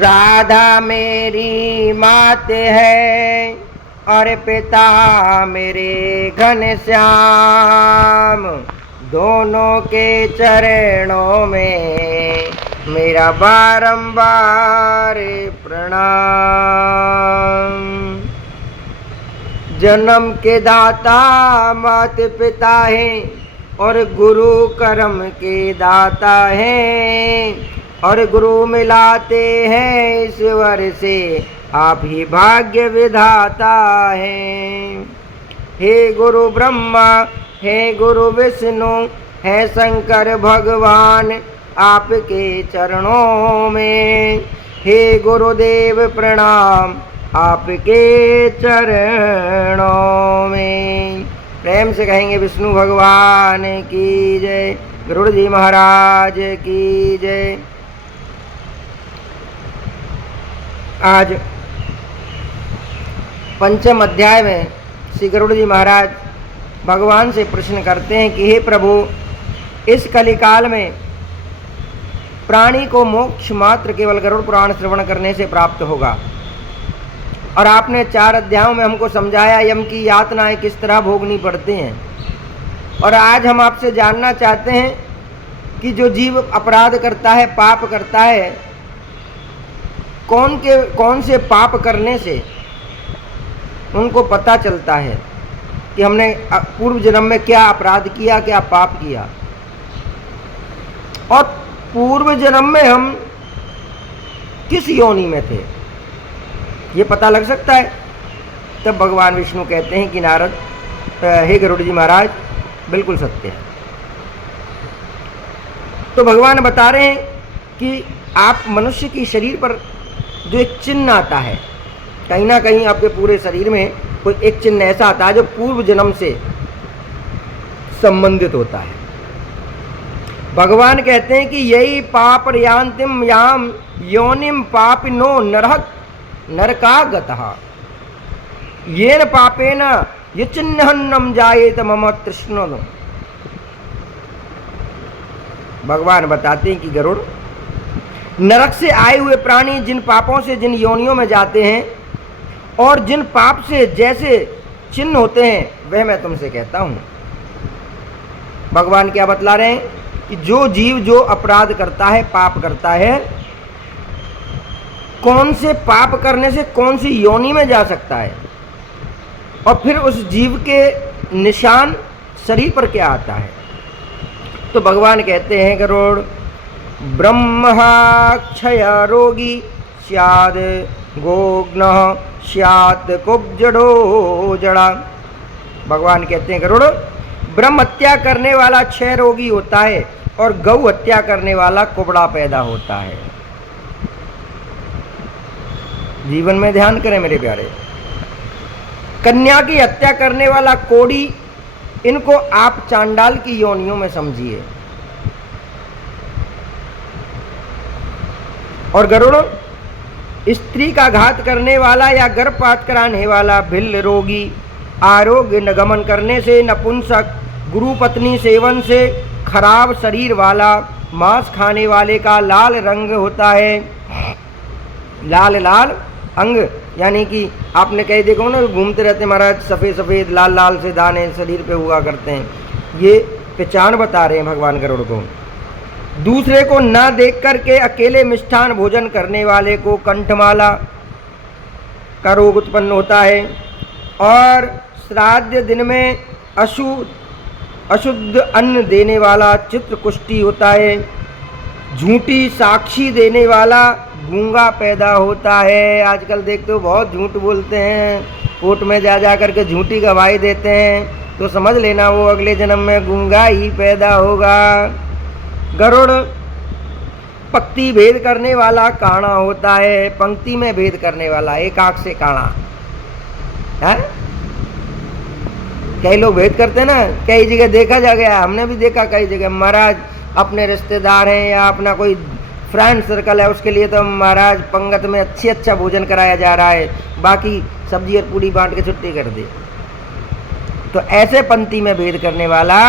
राधा मेरी मात है और पिता मेरे घनश्याम, दोनों के चरणों में मेरा बारंबार प्रणाम। जन्म के दाता माता पिता हैं और गुरु कर्म के दाता हैं, और गुरु मिलाते हैं ईश्वर से, आप ही भाग्य विधाता हैं। हे गुरु ब्रह्मा, हे गुरु विष्णु, हे शंकर भगवान, आपके चरणों में हे गुरुदेव प्रणाम, आपके चरणों में। प्रेम से कहेंगे विष्णु भगवान की जय, गरुड़ जी महाराज की जय। आज पंचम अध्याय में श्री गरुड़ जी महाराज भगवान से प्रश्न करते हैं कि हे प्रभु, इस कलिकाल में प्राणी को मोक्ष मात्र केवल गरुड़ पुराण श्रवण करने से प्राप्त होगा, और आपने 4 अध्यायों में हमको समझाया यम की यातनाएं किस तरह भोगनी पड़ती हैं। और आज हम आपसे जानना चाहते हैं कि जो जीव अपराध करता है, पाप करता है, कौन से पाप करने से उनको पता चलता है कि हमने पूर्व जन्म में क्या अपराध किया, क्या पाप किया, और पूर्व जन्म में हम किस योनि में थे, ये पता लग सकता है। तब भगवान विष्णु कहते हैं कि नारद, हे गरुड़ जी महाराज, बिल्कुल सत्य है। तो भगवान बता रहे हैं कि आप मनुष्य की शरीर पर जो एक चिन्ह आता है, कहीं ना कहीं आपके पूरे शरीर में कोई एक चिन्ह ऐसा आता है जो पूर्व जन्म से संबंधित होता है। भगवान कहते हैं कि यही पाप यांतिम याम योनिम पापिनो नरहत नरकागतः येन पापेन ये चिन्हन्नम जायेत मम तृष्णो। भगवान बताते हैं कि गरुड़, नरक से आए हुए प्राणी जिन पापों से जिन योनियों में जाते हैं और जिन पाप से जैसे चिन्ह होते हैं, वह मैं तुमसे कहता हूं। भगवान क्या बतला रहे हैं कि जो जीव जो अपराध करता है, पाप करता है, कौन से पाप करने से कौन सी योनि में जा सकता है, और फिर उस जीव के निशान शरीर पर क्या आता है। तो भगवान कहते हैं गरुड़, ब्रह्मक्षय रोगी स्याद गोग्न स्यात् कुब्जड़ो जड़ा। भगवान कहते हैं गरुड़, ब्रह्म हत्या करने वाला क्षय रोगी होता है और गौ हत्या करने वाला कुबड़ा पैदा होता है। जीवन में ध्यान करें मेरे प्यारे। कन्या की हत्या करने वाला कोढ़ी, इनको आप चांडाल की योनियों में समझिए। और गरुड़, स्त्री का घात करने वाला या गर्भपात कराने वाला भिल्ल रोगी, आरोग्य नगमन करने से, नपुंसक, गुरु पत्नी सेवन से खराब शरीर वाला, मांस खाने वाले का लाल रंग होता है। लाल लाल अंग, यानी कि आपने कहीं देखो ना, घूमते रहते महाराज, सफ़ेद सफ़ेद लाल लाल से दाने शरीर पे हुआ करते हैं। ये पहचान बता रहे हैं भगवान गरुड़ को। दूसरे को न देख करके अकेले मिष्ठान भोजन करने वाले को कंठमाला का रोग उत्पन्न होता है। और श्राद्ध दिन में अशुद्ध अन्न देने वाला चित्रकुष्ठी होता है। झूठी साक्षी देने वाला गूंगा पैदा होता है। आजकल देखते हो बहुत झूठ बोलते हैं, कोर्ट में जा करके झूठी गवाही देते हैं, तो समझ लेना वो अगले जन्म में गूंगा ही पैदा होगा। गरुड़ पंक्ति भेद करने वाला काणा होता है। पंक्ति में भेद करने वाला, एक आंख से काणा है। कई लोग भेद करते हैं ना, कई जगह देखा जा गया, हमने भी देखा कई जगह। महाराज अपने रिश्तेदार हैं या अपना कोई फ्रेंड सर्कल है, उसके लिए तो महाराज पंगत में अच्छा भोजन कराया जा रहा है, बाकी सब्जी और पूड़ी बांट के छुट्टी कर दी। तो ऐसे पंक्ति में भेद करने वाला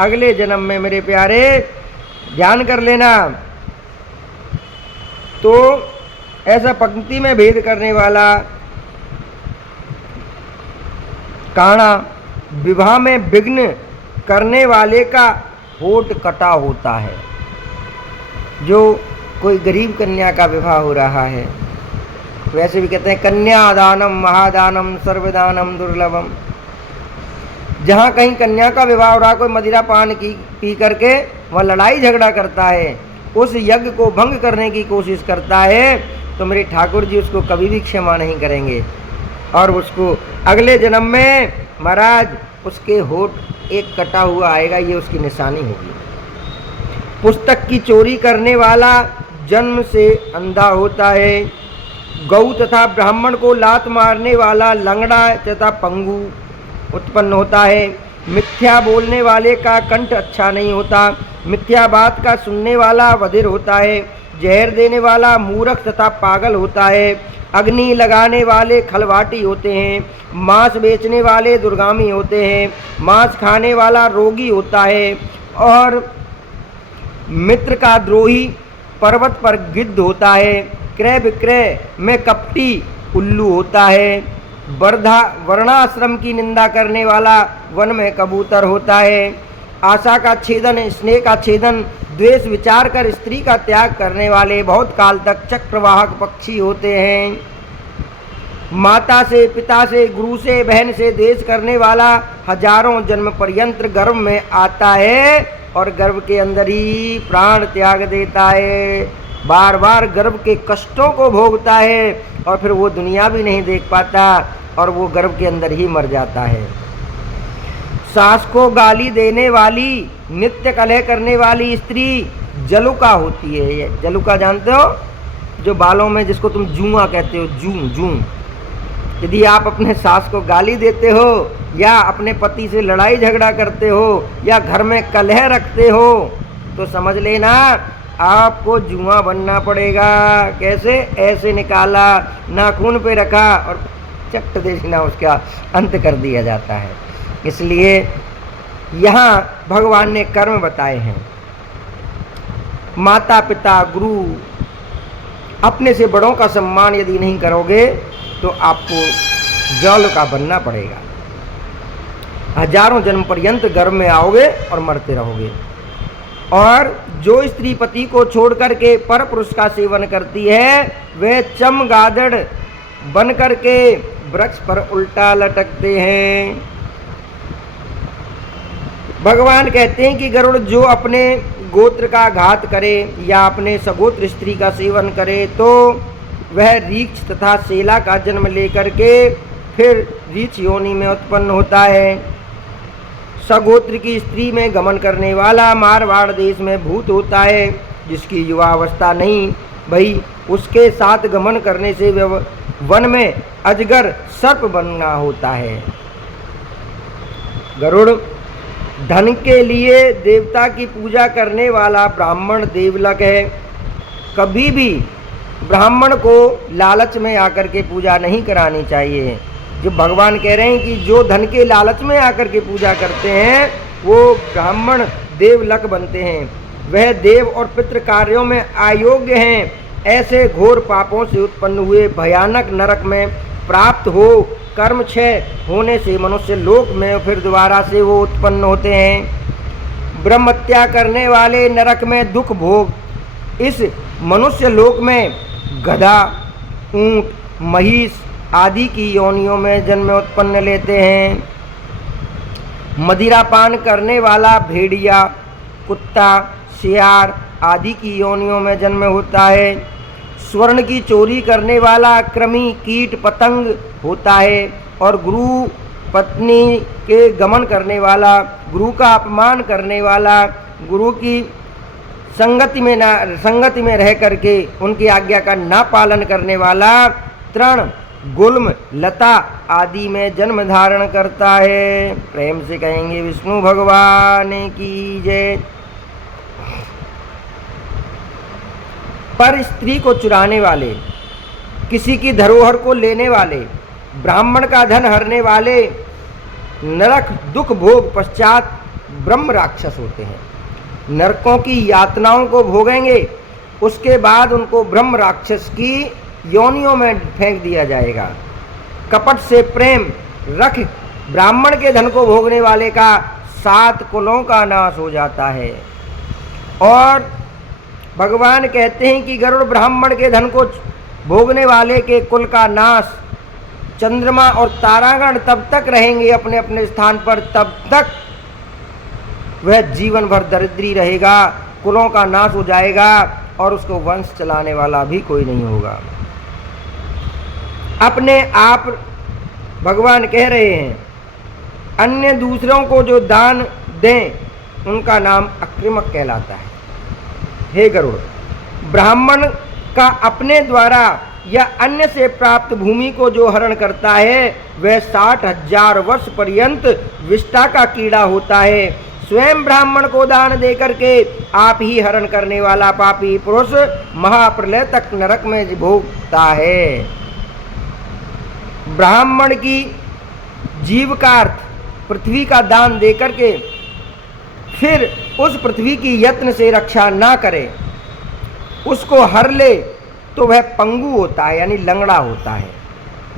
अगले जन्म में मेरे प्यारे ध्यान कर लेना। तो ऐसा पंक्ति में भेद करने वाला काणा विवाह में विघ्न करने वाले का होठ कटा होता है। जो कोई गरीब कन्या का विवाह हो रहा है, वैसे भी कहते हैं कन्यादानम महादानम सर्वदानम दुर्लभम। जहाँ कहीं कन्या का विवाह हो रहा, कोई मदिरा पान की पी करके वह लड़ाई झगड़ा करता है, उस यज्ञ को भंग करने की कोशिश करता है, तो मेरे ठाकुर जी उसको कभी भी क्षमा नहीं करेंगे और उसको अगले जन्म में महाराज उसके होठ एक कटा हुआ आएगा, ये उसकी निशानी होगी। पुस्तक की चोरी करने वाला जन्म से अंधा होता है। गौ तथा ब्राह्मण को लात मारने वाला लंगड़ा तथा पंगु उत्पन्न होता है। मिथ्या बोलने वाले का कंठ अच्छा नहीं होता। मिथ्या बात का सुनने वाला बधिर होता है। जहर देने वाला मूर्ख तथा पागल होता है। अग्नि लगाने वाले खलवाटी होते हैं। मांस बेचने वाले दुर्गामी होते हैं। मांस खाने वाला रोगी होता है। और मित्र का द्रोही पर्वत पर गिद्ध होता है। क्रय विक्रय में कपटी उल्लू होता है। वर्णाश्रम की निंदा करने वाला वन में कबूतर होता है। आशा का छेदन, स्नेह का छेदन, द्वेष विचार कर स्त्री का त्याग करने वाले बहुत काल तक चक्रवाहक पक्षी होते हैं। माता से, पिता से, गुरु से, बहन से द्वेष करने वाला हजारों जन्म पर्यंत गर्भ में आता है और गर्भ के अंदर ही प्राण त्याग देता है। बार बार गर्भ के कष्टों को भोगता है और फिर वो दुनिया भी नहीं देख पाता और वो गर्भ के अंदर ही मर जाता है। सास को गाली देने वाली, नित्य कलह करने वाली स्त्री जलुका होती है। ये जलुका जानते हो, जो बालों में जिसको तुम जुआ कहते हो, जू। यदि आप अपने सास को गाली देते हो या अपने पति से लड़ाई झगड़ा करते हो या घर में कलह रखते हो, तो समझ लेना आपको जुआ बनना पड़ेगा। कैसे? ऐसे निकाला, नाखून पे रखा और चट देना, उसका अंत कर दिया जाता है। इसलिए यहाँ भगवान ने कर्म बताए हैं। माता पिता, गुरु, अपने से बड़ों का सम्मान यदि नहीं करोगे तो आपको जल का बनना पड़ेगा। हजारों जन्म पर्यंत गर्भ में आओगे और मरते रहोगे। और जो स्त्री पति को छोड़ करके पर पुरुष का सेवन करती है, वह चमगादड़ बन करके वृक्ष पर उल्टा लटकते हैं। भगवान कहते हैं कि गरुड़ जो अपने गोत्र का घात करे या अपने सगोत्र स्त्री का सेवन करे, तो वह रीछ तथा सेला का जन्म लेकर के फिर रीछ योनि में उत्पन्न होता है। सगोत्र की स्त्री में गमन करने वाला मारवाड़ देश में भूत होता है। जिसकी युवावस्था नहीं भई, उसके साथ गमन करने से वन में अजगर सर्प बनना होता है। गरुड़ धन के लिए देवता की पूजा करने वाला ब्राह्मण देवलक है। कभी भी ब्राह्मण को लालच में आकर के पूजा नहीं करानी चाहिए। जो भगवान कह रहे हैं कि जो धन के लालच में आकर के पूजा करते हैं वो ब्राह्मण देवलक बनते हैं। वह देव और पितृ कार्यों में अयोग्य हैं। ऐसे घोर पापों से उत्पन्न हुए भयानक नरक में प्राप्त हो कर्म क्षय होने से मनुष्य लोक में फिर दोबारा से वो उत्पन्न होते हैं। ब्रह्मत्या करने वाले नरक में दुख भोग इस मनुष्य लोक में गधा, ऊंट, महिष आदि की योनियों में जन्म उत्पन्न लेते हैं। मदिरा पान करने वाला भेड़िया, कुत्ता, सियार आदि की योनियों में जन्म होता है। स्वर्ण की चोरी करने वाला कृमि, कीट, पतंग होता है। और गुरु पत्नी के गमन करने वाला, गुरु का अपमान करने वाला, गुरु की संगति में रह करके उनकी आज्ञा का ना पालन करने वाला तृण, गुल्म, लता आदि में जन्म धारण करता है। प्रेम से कहेंगे विष्णु भगवान की जय। पर स्त्री को चुराने वाले, किसी की धरोहर को लेने वाले, ब्राह्मण का धन हरने वाले नरक दुख भोग पश्चात ब्रह्म राक्षस होते हैं। नरकों की यातनाओं को भोगेंगे, उसके बाद उनको ब्रह्म राक्षस की योनियों में फेंक दिया जाएगा। कपट से प्रेम रख ब्राह्मण के धन को भोगने वाले का 7 कुलों का नाश हो जाता है। और भगवान कहते हैं कि गरुड़ ब्राह्मण के धन को भोगने वाले के कुल का नाश, चंद्रमा और तारागण तब तक रहेंगे अपने अपने स्थान पर, तब तक वह जीवन भर दरिद्री रहेगा, कुलों का नाश हो जाएगा और उसको वंश चलाने वाला भी कोई नहीं होगा। अपने आप भगवान कह रहे हैं, अन्य दूसरों को जो दान दें उनका नाम अकृमक कहलाता है। हे गरुड़, ब्राह्मण का अपने द्वारा या अन्य से प्राप्त भूमि को जो हरण करता है वह 60,000 वर्ष पर्यंत विष्ठा का कीड़ा होता है। स्वयं ब्राह्मण को दान देकर के आप ही हरण करने वाला पापी पुरुष महाप्रलय तक नरक में भोगता है। ब्राह्मण की जीवकार्थ पृथ्वी का दान देकर के फिर उस पृथ्वी की यत्न से रक्षा ना करे, उसको हर ले, तो वह पंगु होता है, यानी लंगड़ा होता है।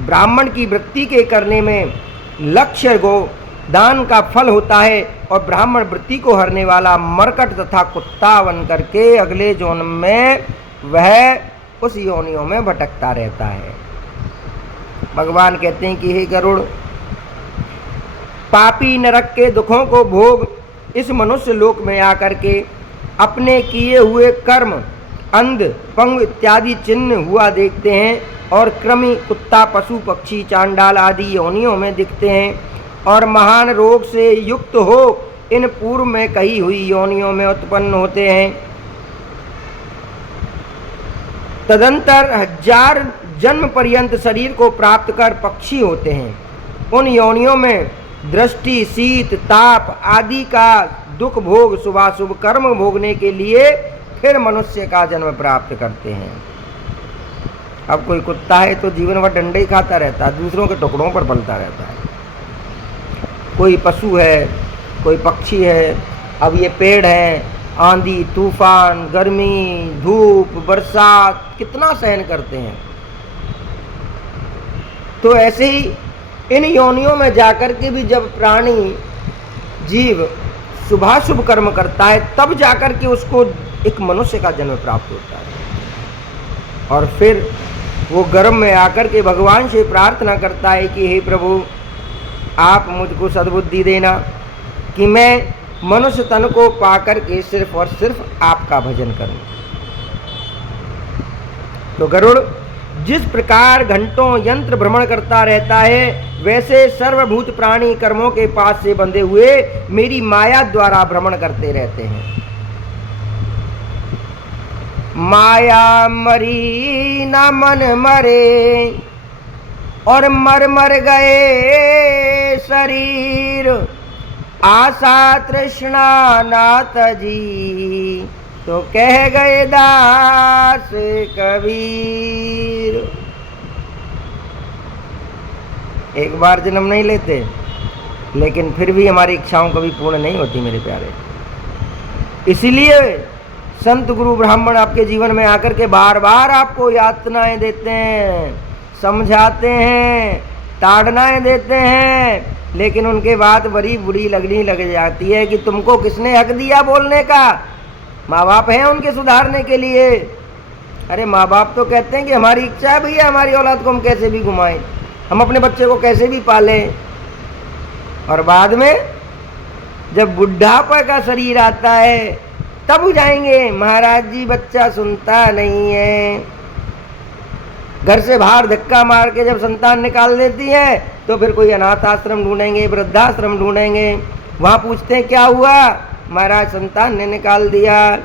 ब्राह्मण की वृत्ति के करने में लक्ष्य गो दान का फल होता है और ब्राह्मण वृत्ति को हरने वाला मरकट तथा कुत्ता बन करके अगले जन्म में वह उस योनियों में भटकता रहता है। भगवान कहते हैं कि हे गरुड़, पापी नरक के दुखों को भोग इस मनुष्य लोक में आकर के अपने किए हुए कर्म अंध पंग इत्यादि चिन्ह हुआ देखते हैं और कृमि कुत्ता पशु पक्षी चांडाल आदि योनियों में दिखते हैं और महान रोग से युक्त हो इन पूर्व में कही हुई योनियों में उत्पन्न होते हैं। तदंतर 1000 जन्म पर्यंत शरीर को प्राप्त कर पक्षी होते हैं। उन योनियों में दृष्टि शीत ताप आदि का दुख भोग शुभाशुभ कर्म भोगने के लिए फिर मनुष्य का जन्म प्राप्त करते हैं। अब कोई कुत्ता है तो जीवन भर डंडे ही खाता रहता है, दूसरों के टुकड़ों पर पलता रहता है। कोई पशु है, कोई पक्षी है, अब ये पेड़ है, आंधी तूफान गर्मी धूप बरसात कितना सहन करते हैं। तो ऐसे ही इन योनियों में जाकर के भी जब प्राणी जीव शुभाशुभ कर्म करता है तब जाकर के उसको एक मनुष्य का जन्म प्राप्त होता है। और फिर वो गर्भ में आकर के भगवान से प्रार्थना करता है कि हे प्रभु, आप मुझको सद्बुद्धि देना कि मैं मनुष्य तन को पाकर के सिर्फ और सिर्फ आपका भजन करूं। तो गरुड़ जिस प्रकार घंटों यंत्र भ्रमण करता रहता है वैसे सर्वभूत प्राणी कर्मों के पास से बंधे हुए मेरी माया द्वारा भ्रमण करते रहते हैं। माया मरी न मन मरे और मर मर गए शरीर, आशा तृष्णा नाथ जी तो कह गए दास कबीर। एक बार जन्म नहीं लेते लेकिन फिर भी हमारी इच्छाओं कभी पूर्ण नहीं होती मेरे प्यारे। इसीलिए संत गुरु ब्राह्मण आपके जीवन में आकर के बार बार आपको यातनाएं देते हैं, समझाते हैं, ताड़नाएं देते हैं, लेकिन उनके बाद बड़ी बुरी लगनी लग जाती है कि तुमको किसने हक दिया बोलने का। माँ बाप हैं उनके सुधारने के लिए। अरे माँ बाप तो कहते हैं कि हमारी इच्छा है भैया हमारी औलाद को हम कैसे भी घुमाएं, हम अपने बच्चे को कैसे भी पालें। और बाद में जब बुढ़ापा का शरीर आता है तब जाएंगे महाराज जी बच्चा सुनता नहीं है। घर से बाहर धक्का मार के जब संतान निकाल देती है तो फिर कोई अनाथ आश्रम ढूंढेंगे, वृद्धाश्रम ढूंढेंगे। वहाँ पूछते हैं क्या हुआ, महाराज संतान ने निकाल दिया।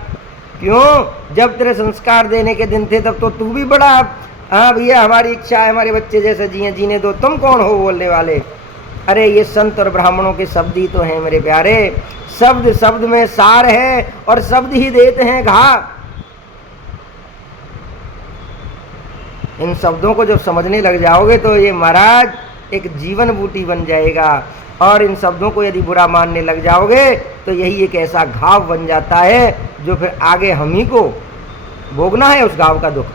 क्यों? जब तेरे संस्कार देने के दिन थे तब तो तू भी बड़ा, हाँ भैया हमारी इच्छा है हमारे बच्चे जैसे जिए, जीने दो, तुम कौन हो बोलने वाले। अरे ये संत और ब्राह्मणों के शब्द ही तो हैं मेरे प्यारे। शब्द शब्द में सार है और शब्द ही देते हैं घा। इन शब्दों को जब समझने लग जाओगे तो ये महाराज एक जीवन बूटी बन जाएगा। और इन शब्दों को यदि बुरा मानने लग जाओगे तो यही एक ऐसा घाव बन जाता है जो फिर आगे हम ही को भोगना है उस घाव का दुख।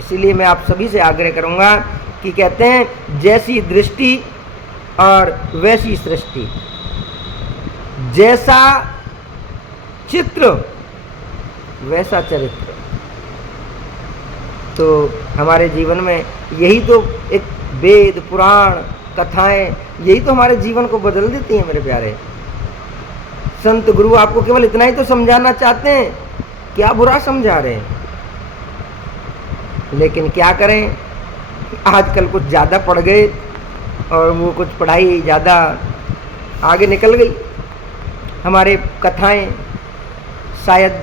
इसीलिए मैं आप सभी से आग्रह करूँगा कि कहते हैं जैसी दृष्टि और वैसी सृष्टि, जैसा चित्र वैसा चरित्र। तो हमारे जीवन में यही तो एक वेद पुराण कथाएं, यही तो हमारे जीवन को बदल देती हैं मेरे प्यारे। संत गुरु आपको केवल इतना ही तो समझाना चाहते हैं, क्या बुरा समझा रहे हैं। लेकिन क्या करें, आजकल कुछ ज़्यादा पढ़ गए और वो कुछ पढ़ाई ज़्यादा आगे निकल गई। हमारे कथाएं शायद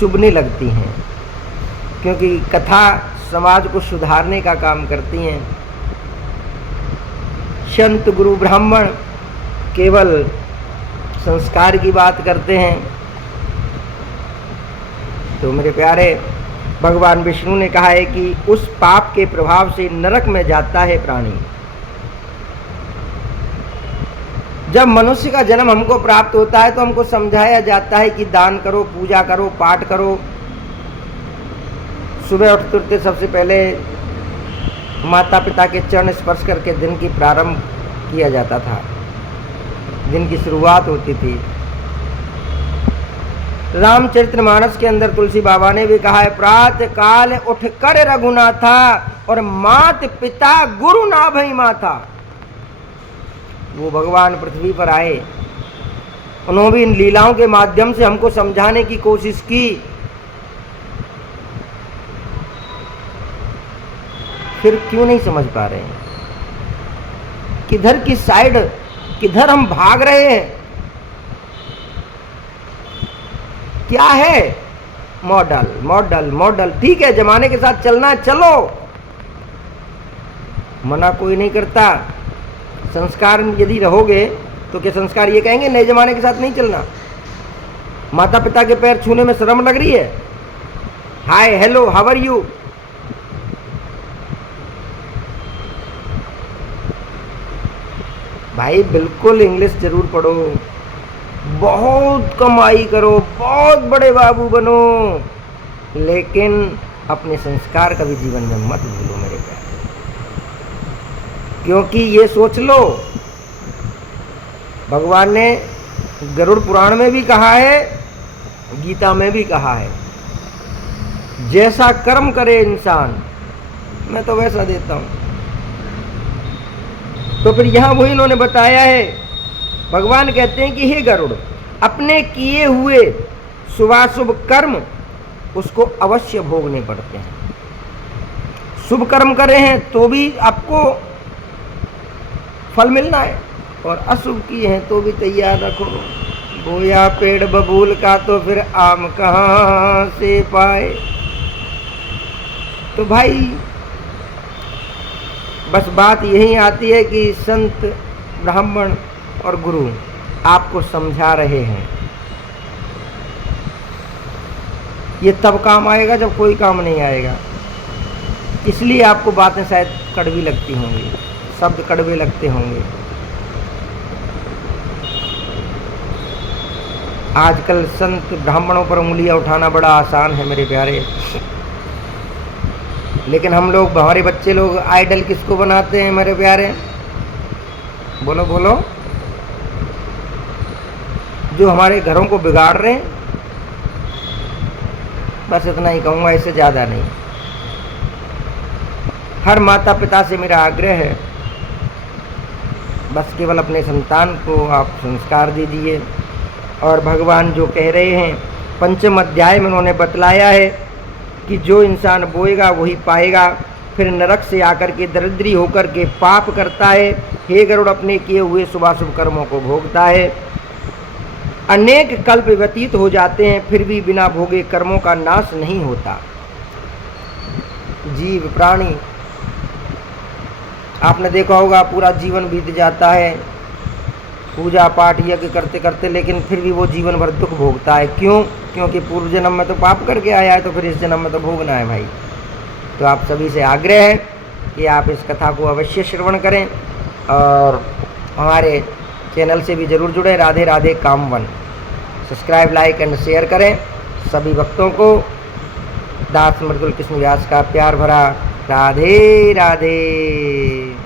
चुभने लगती हैं, क्योंकि कथा समाज को सुधारने का काम करती हैं। संत गुरु ब्राह्मण केवल संस्कार की बात करते हैं। तो मेरे प्यारे, भगवान विष्णु ने कहा है कि उस पाप के प्रभाव से नरक में जाता है प्राणी। जब मनुष्य का जन्म हमको प्राप्त होता है तो हमको समझाया जाता है कि दान करो, पूजा करो, पाठ करो। सुबह उठते सबसे पहले माता पिता के चरण स्पर्श करके दिन की प्रारंभ किया जाता था, दिन की शुरुआत होती थी। रामचरितमानस के अंदर तुलसी बाबा ने भी कहा है, प्रातः काल उठकर रघुनाथा और मात पिता गुरु ना भई माता। वो भगवान पृथ्वी पर आए, उन्होंने भी इन लीलाओं के माध्यम से हमको समझाने की कोशिश की। फिर क्यों नहीं समझ पा रहे हैं? किधर की साइड, किधर हम भाग रहे हैं? क्या है? Model model model. ठीक है, जमाने के साथ चलना है, चलो, मना कोई नहीं करता। संस्कार यदि रहोगे तो क्या संस्कार ये कहेंगे नए जमाने के साथ नहीं चलना? माता पिता के पैर छूने में शर्म लग रही है? Hi hello how are you, भाई बिल्कुल इंग्लिश जरूर पढ़ो, बहुत कमाई करो, बहुत बड़े बाबू बनो, लेकिन अपने संस्कार कभी जीवन में मत भूलो मेरे प्यारे। क्योंकि ये सोच लो, भगवान ने गरुड़ पुराण में भी कहा है, गीता में भी कहा है, जैसा कर्म करे इंसान मैं तो वैसा देता हूं। तो फिर यहां वही इन्होंने बताया है, भगवान कहते हैं कि हे गरुड़, अपने किए हुए शुभाशुभ कर्म उसको अवश्य भोगने पड़ते हैं। शुभ कर्म करे हैं तो भी आपको फल मिलना है, और अशुभ किए हैं तो भी तैयार रखो। बोया पेड़ बबूल का तो फिर आम कहाँ से पाए। तो भाई बस बात यही आती है कि संत ब्राह्मण और गुरु आपको समझा रहे हैं। ये तब काम आएगा जब कोई काम नहीं आएगा। इसलिए आपको बातें शायद कड़वी लगती होंगी, शब्द कड़वे लगते होंगे। आजकल संत ब्राह्मणों पर उंगलियां उठाना बड़ा आसान है मेरे प्यारे, लेकिन हम लोग, हमारे बच्चे लोग आइडल किसको बनाते हैं मेरे प्यारे? बोलो बोलो। जो हमारे घरों को बिगाड़ रहे हैं। बस इतना ही कहूँगा, इससे ज़्यादा नहीं। हर माता पिता से मेरा आग्रह है, बस केवल अपने संतान को आप संस्कार दीजिए। और भगवान जो कह रहे हैं, पंचम अध्याय में उन्होंने बतलाया है कि जो इंसान बोएगा वही पाएगा। फिर नरक से आकर के दरिद्री होकर के पाप करता है, हे गरुड़ अपने किए हुए शुभाशुभ कर्मों को भोगता है। अनेक कल्प व्यतीत हो जाते हैं, फिर भी बिना भोगे कर्मों का नाश नहीं होता। जीव प्राणी, आपने देखा होगा, पूरा जीवन बीत जाता है पूजा पाठ यज्ञ करते करते, लेकिन फिर भी वो जीवन भर दुख भोगता है। क्यों? क्योंकि पूर्व जन्म में तो पाप करके आया है, तो फिर इस जन्म में तो भोगना है भाई। तो आप सभी से आग्रह है कि आप इस कथा को अवश्य श्रवण करें और हमारे चैनल से भी जरूर जुड़े। Radhe Radhe Kamvan. Subscribe, like and share करें। सभी भक्तों को दास मृदुल कृष्ण व्यास का प्यार भरा राधे राधे।